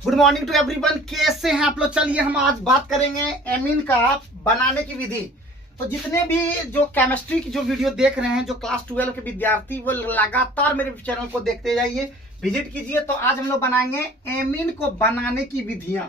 Good morning to everyone. कैसे हैं आप लोग? चलिए हम आज बात करेंगे एमीन का बनाने की विधि। तो जितने भी जो केमिस्ट्री की जो वीडियो देख रहे हैं, जो क्लास 12 के विद्यार्थी, वो लगातार मेरे चैनल को देखते जाइए, विजिट कीजिए। तो आज हम लोग बनाएंगे एमीन को बनाने की विधियां।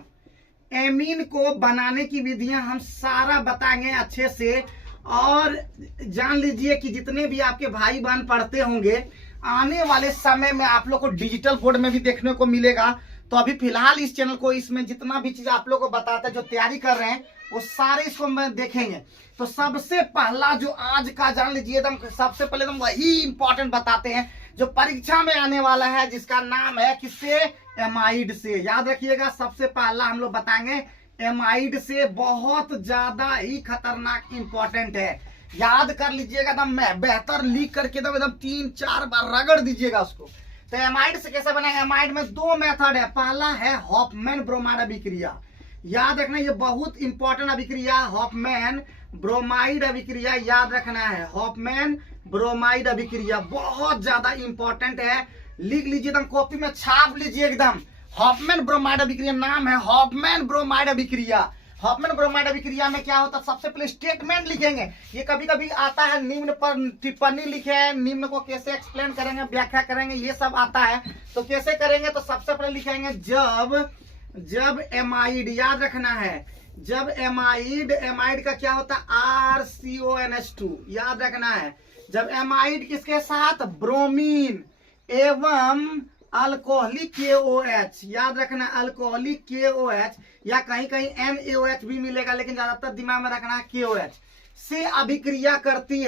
एमीन को बनाने की विधियां हम सारा बताएंगे अच्छे से। और जान लीजिए कि जितने भी आपके भाई बहन पढ़ते होंगे, आने वाले समय में आप लोग को डिजिटल बोर्ड में भी देखने को मिलेगा। तो अभी फिलहाल इस चैनल को, इसमें जितना भी चीज आप लोग को बताता है, जो तैयारी कर रहे हैं, वो सारे इसको मैं देखेंगे। तो सबसे पहला जो आज का जान लीजिए, एकदम सबसे पहले एकदम वही इंपॉर्टेंट बताते हैं जो परीक्षा में आने वाला है, जिसका नाम है किससे? एमाइड से। याद रखिएगा, सबसे पहला हम लोग बताएंगे एमाइड से। बहुत ज्यादा ही खतरनाक इंपॉर्टेंट है, याद कर लीजिएगा। एकदम बेहतर लिख करके एकदम 3-4 बार रगड़ दीजिएगा उसको। तो एमाइड से कैसे बनेगा? एमाइड में दो मेथड है। पहला है हॉफमैन ब्रोमाइड अभिक्रिया। याद रखना, ये बहुत इंपॉर्टेंट अभिक्रिया, हॉफमैन ब्रोमाइड अभिक्रिया। याद रखना है, हॉफमैन ब्रोमाइड अभिक्रिया बहुत ज्यादा इंपॉर्टेंट है। लिख लीजिए, एकदम कॉपी में छाप लीजिए एकदम। हॉफमैन ब्रोमाइड अभिक्रिया नाम है, हॉफमैन ब्रोमाइड अभिक्रिया। हॉफमैन ब्रोमाइड अभिक्रिया में क्या होता है? सबसे पहले स्टेटमेंट लिखेंगे। ये कभी कभी आता है निम्न पर टिप्पणी लिखे, निम्न को कैसे एक्सप्लेन करेंगे, व्याख्या करेंगे, ये सब आता है। तो कैसे करेंगे? तो सबसे पहले लिखेंगे जब एमाइड, याद रखना है, जब एमाइड का क्या होता है? RCONH2। याद रखना है, जब एमाइड किसके साथ? ब्रोमीन एवं अल्कोहलिक KOH। याद रखना, अल्कोहलिक KOH, या कहीं कहीं NaOH भी मिलेगा, लेकिन ज्यादातर दिमाग में रखना है KOH से अभिक्रिया करती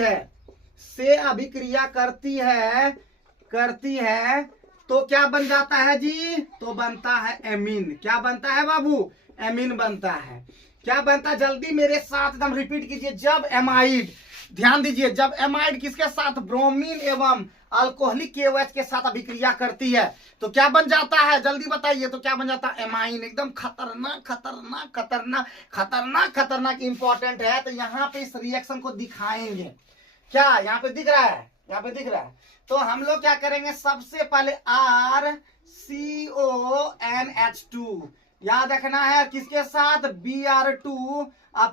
है। तो क्या बन जाता है जी? तो बनता है एमीन। क्या बनता है बाबू? एमीन बनता है। क्या बनता है? जल्दी मेरे साथ एकदम रिपीट कीजिए। जब एमाइड, ध्यान दीजिए, जब एमाइड किसके साथ? ब्रोमीन एवं अल्कोहलिक KOH के साथ अभिक्रिया करती है, तो क्या बन जाता है? जल्दी बताइए। तो क्या बन जाता है? एमाइन। एकदम खतरनाक इंपॉर्टेंट है। तो यहाँ पे इस रिएक्शन को दिखाएंगे। क्या यहाँ पे दिख रहा है? यहाँ पे दिख रहा है। तो हम लोग क्या करेंगे? सबसे पहले RCONH2, याद रखना है, किसके साथ? Br2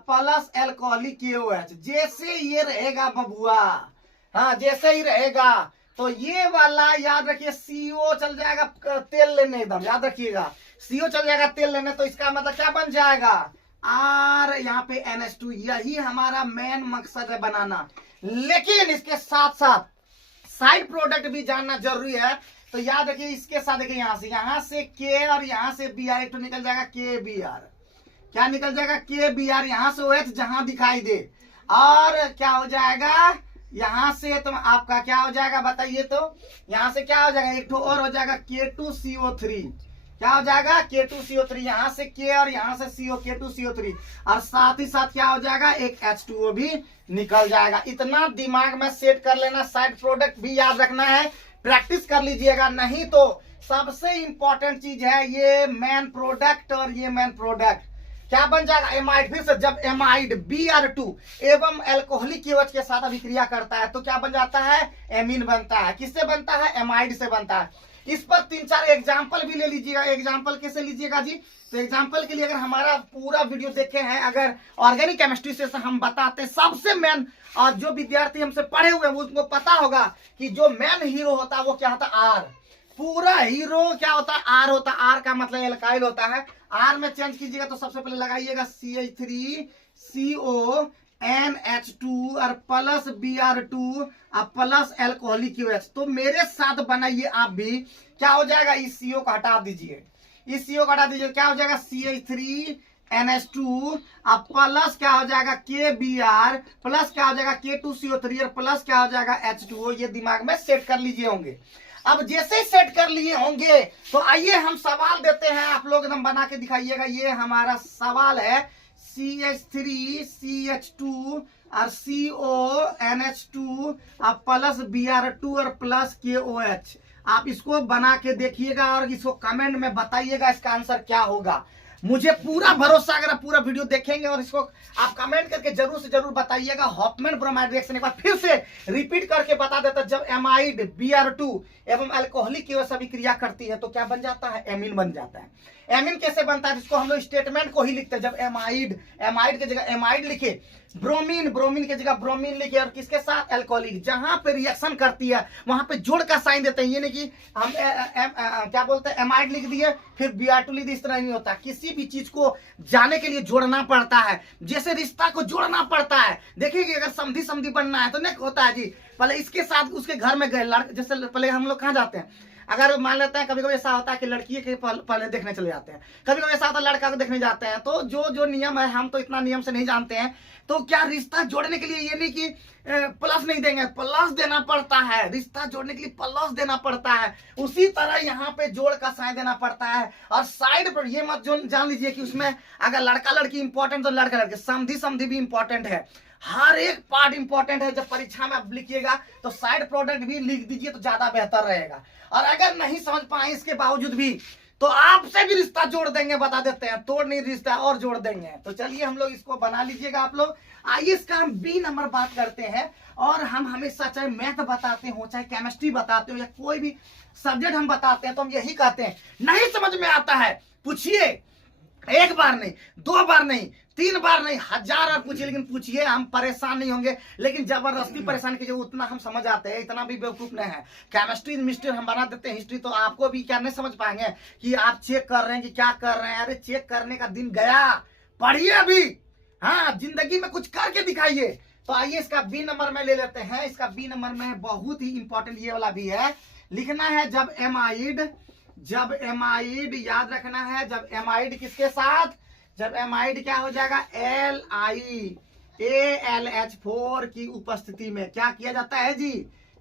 plus alcoholic KOH। जैसे ये रहेगा बबुआ, हाँ जैसे ही रहेगा, तो ये वाला याद रखिए, CO चल जाएगा तेल लेने, एकदम याद रखिएगा, CO चल जाएगा तेल लेने। तो इसका मतलब क्या बन जाएगा? R यहाँ पे NH2। यही हमारा मेन मकसद है बनाना, लेकिन इसके साथ साथ साइड प्रोडक्ट भी जानना जरूरी है। तो याद रखिए, इसके साथ देखिए, यहाँ से K और यहाँ से Br, तो निकल जाएगा KBr। क्या निकल जाएगा? KBr। यहाँ से OH जहां दिखाई दे, और क्या हो जाएगा? यहाँ से तो आपका क्या हो जाएगा बताइए? तो यहाँ से क्या हो जाएगा? एक तो और हो जाएगा K2CO3। क्या हो जाएगा? K2CO3। यहाँ से K और यहाँ से CO, K2CO3, और साथ ही साथ क्या हो जाएगा? एक H2O भी निकल जाएगा। इतना दिमाग में सेट कर लेना। साइड प्रोडक्ट भी याद रखना है, प्रैक्टिस कर लीजिएगा, नहीं तो सबसे इंपॉर्टेंट चीज है ये मेन प्रोडक्ट। और ये मेन प्रोडक्ट क्या बन जाएगा? एमाइड। फिर से, जब एमाइड Br2 एवं अल्कोहलिक KOH के साथ अभिक्रिया करता है, तो क्या बन जाता है? एमीन बनता है। किससे बनता है? एमाइड से बनता है। इस पर 3-4 एग्जाम्पल भी ले लीजिएगा। एग्जाम्पल कैसे लीजिएगा जी? तो एग्जाम्पल के लिए, अगर हमारा पूरा वीडियो देखे हैं, अगर ऑर्गेनिक केमिस्ट्री से हम बताते, सबसे मेन, और जो विद्यार्थी हमसे पढ़े हुए हैं उसको पता होगा कि जो मेन हीरो होता है वो क्या होता है? R। पूरा हीरो क्या होता है? R होता है। R का मतलब एल्काइल होता है। R में चेंज कीजिएगा तो सबसे पहले लगाइएगा CH3CONH2 और प्लस Br2 और प्लस अल्कोहलिक KOH। तो मेरे साथ बनाइए आप भी। क्या हो जाएगा? इस CO को हटा दीजिए, इस CO को हटा दीजिए। क्या हो जाएगा? CH3NH2 और प्लस क्या हो जाएगा? KBr, प्लस क्या हो जाएगा? K2CO3 और प्लस क्या हो जाएगा? H2O। ये दिमाग में सेट कर लीजिए होंगे। अब जैसे सेट कर लिए होंगे, तो आइए हम सवाल देते हैं। आप लोग एकदम बना के दिखाइएगा। ये हमारा सवाल है, CH3CH2 और CONH2 और प्लस Br2 और प्लस KOH। आप इसको बना के देखिएगा और इसको कमेंट में बताइएगा इसका आंसर क्या होगा। मुझे पूरा भरोसा, अगर आप पूरा वीडियो देखेंगे और इसको आप कमेंट करके जरूर से जरूर बताइएगा। हॉफमैन ब्रोमाइड रिएक्शन एक बार फिर से रिपीट करके बता देता, जब एमाइड Br2 एवं अल्कोहलिक की वजह से अभिक्रिया करती है तो क्या बन जाता है, एमीन बन जाता है। एमीन कैसे बनता है, जिसको हम लोग स्टेटमेंट को ही लिखते हैं। जब एमाइड की जगह एमाइड लिखे, ब्रोमीन की जगह ब्रोमीन लिखे, और किसके साथ, अल्कोहलिक, जहां पे रिएक्शन करती है वहां पे जोड़ का साइन देते हैं। ये नहीं कि हम क्या बोलते हैं, एमाइड लिख दिए फिर Br2 लिख दिए, इस तरह नहीं होता। किसी भी चीज को जाने के लिए जोड़ना पड़ता है, जैसे रिश्ता को जोड़ना पड़ता है। देखिए अगर समधी बनना है तो नहीं होता है जी, पहले इसके साथ उसके घर में गए, जैसे पहले हम लोग कहाँ जाते हैं, अगर मान लेते हैं कभी कभी ऐसा होता है कि लड़की के पहले देखने चले जाते हैं, कभी कभी ऐसा होता है लड़का को देखने जाते हैं, तो जो नियम है, हम तो इतना नियम से नहीं जानते हैं, तो क्या रिश्ता जोड़ने के लिए ये नहीं कि प्लस नहीं देंगे, प्लस देना पड़ता है। रिश्ता जोड़ने के लिए प्लस देना पड़ता है, उसी तरह यहाँ पे जोड़ का साइन देना पड़ता है। और साइड पर ये मत जान लीजिए कि उसमें अगर लड़का लड़की इंपॉर्टेंट तो लड़का लड़की, समधी भी इंपॉर्टेंट है, हर एक पार्ट इंपॉर्टेंट है। जब परीक्षा में आप लिखिएगा तो साइड प्रोडक्ट भी लिख दीजिए तो ज्यादा बेहतर रहेगा। और अगर नहीं समझ पाए इसके बावजूद भी तो आपसे भी रिश्ता जोड़ देंगे, बता देते हैं, तोड़ नहीं रिश्ता और जोड़ देंगे। तो चलिए हम लोग इसको बना लीजिएगा आप लोग। आइए इसका हम B नंबर बात करते हैं। और हम हमेशा चाहे मैथ बताते हो, चाहे केमिस्ट्री बताते हो, या कोई भी सब्जेक्ट हम बताते हैं तो हम यही कहते हैं, नहीं समझ में आता है पूछिए, एक बार नहीं, 2 बार नहीं, 3 बार नहीं, 1000 बार पूछिए, लेकिन पूछिए, हम परेशान नहीं होंगे। लेकिन जबरदस्ती परेशान कीजिए, उतना हम समझ आते हैं, इतना भी बेवकूफ नहीं है। केमिस्ट्री मिस्ट्री हम बना देते हैं, हिस्ट्री तो आपको भी क्या नहीं समझ पाएंगे कि आप चेक कर रहे हैं कि क्या कर रहे हैं। अरे चेक करने का दिन गया, पढ़िए अभी, हाँ, जिंदगी में कुछ करके दिखाइए। तो आइए इसका B नंबर में ले लेते हैं। इसका B नंबर में बहुत ही इंपॉर्टेंट ये वाला भी है, लिखना है जब एमाइड याद रखना है, जब एमाइड किसके साथ, जब एमाइड क्या हो जाएगा, LiAlH4 की उपस्थिति में क्या किया जाता है जी,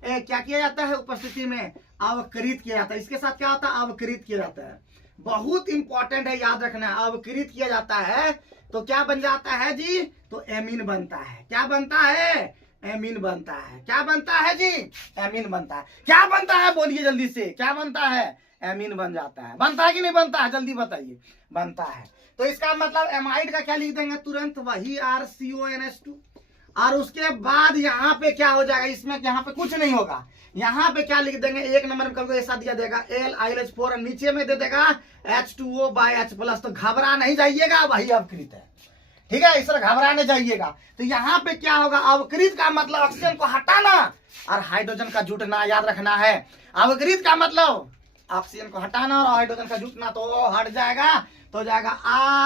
क्या किया जाता है, उपस्थिति में अवकृत किया जाता है। इसके साथ क्या होता है, अवकृत किया जाता है। बहुत इंपॉर्टेंट है, याद रखना है। अवकृत किया जाता है तो क्या बन जाता है जी, तो एमीन बनता है। क्या बनता है, एमीन बनता है। क्या बनता है जी, एमीन बनता है। क्या बनता है, बोलिए जल्दी से, क्या बनता है, एमीन बन जाता है। बनता है कि नहीं बनता है, जल्दी बताइए, बनता है। तो इसका मतलब एमाइड का क्या लिख देंगे तुरंत, वही RCONH2। और उसके बाद यहाँ पे क्या हो जाएगा, इसमें यहाँ पे कुछ नहीं होगा, यहाँ पे क्या लिख देंगे, 1 नंबर में कभी ऐसा दिया देगा LiLH4, नीचे में दे देगा H2O/H+। तो घबरा नहीं जाइएगा, वही अवकृत है, ठीक है, इस तरह घबरा नहीं जाइएगा। तो यहाँ पे क्या होगा, अवकृत का मतलब ऑक्सीजन को हटाना और हाइड्रोजन का जुटना, याद रखना है। अवकृत का मतलब ऑक्सीजन को हटाना और हाइड्रोजन का जुटना, तो हट जाएगा, तो जाएगा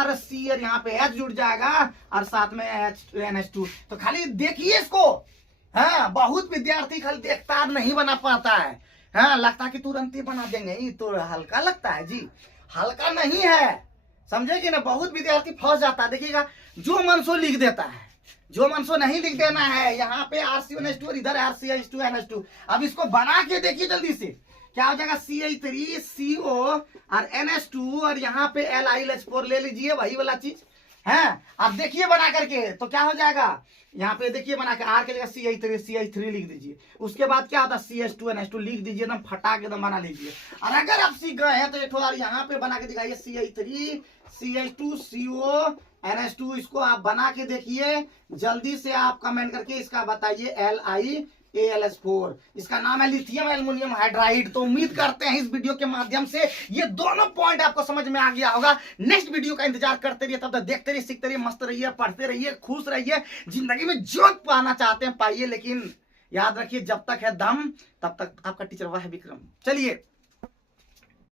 RC और यहाँ पे H जुड़ जाएगा और साथ में NH2। तो खाली देखिए इसको, हाँ, बहुत विद्यार्थी खाली देखता नहीं बना पाता है, हाँ, लगता है कि तुरंत ही बना देंगे, ये तो हल्का लगता है जी, हल्का नहीं है, समझे कि ना। बहुत विद्यार्थी फंस जाता है, देखिएगा, जो मन सो लिख देता है, जो मन सो नहीं लिख देना है। यहाँ पे RCONH2 और इधर RCH2NH2। अब इसको बना के देखिए जल्दी से, क्या हो जाएगा, CH3CO और NH2 और यहाँ पे LiLH4 ले लीजिए, वही वाला चीज है। अब देखिए बना करके तो क्या हो जाएगा, यहाँ पे देखिए बना के R के जगह CH3 लिख दीजिए। उसके बाद क्या होता है, CH2NH2 लिख दीजिए, एकदम फटा के एकदम बना लीजिए। और अगर आप सीख गए हैं तो एक बार यहाँ पे बना के दिखाइए, CH3 CH2CO NH2, इसको आप बना के देखिए जल्दी से, आप कमेंट करके इसका बताइए LiAlH4। इसका नाम है लिथियम एल्युमिनियम हाइड्राइड। तो उम्मीद करते हैं इस वीडियो के माध्यम से ये दोनों पॉइंट आपको समझ में आ गया होगा। नेक्स्ट वीडियो का इंतजार करते रहिए, तब तक देखते रहिए, सीखते रहिए, मस्त रहिए, पढ़ते रहिए, खुश रहिए। जिंदगी में जो पाना चाहते हैं पाइए, लेकिन याद रखिए जब तक है दम तब तक आपका टीचर वह है विक्रम। चलिए।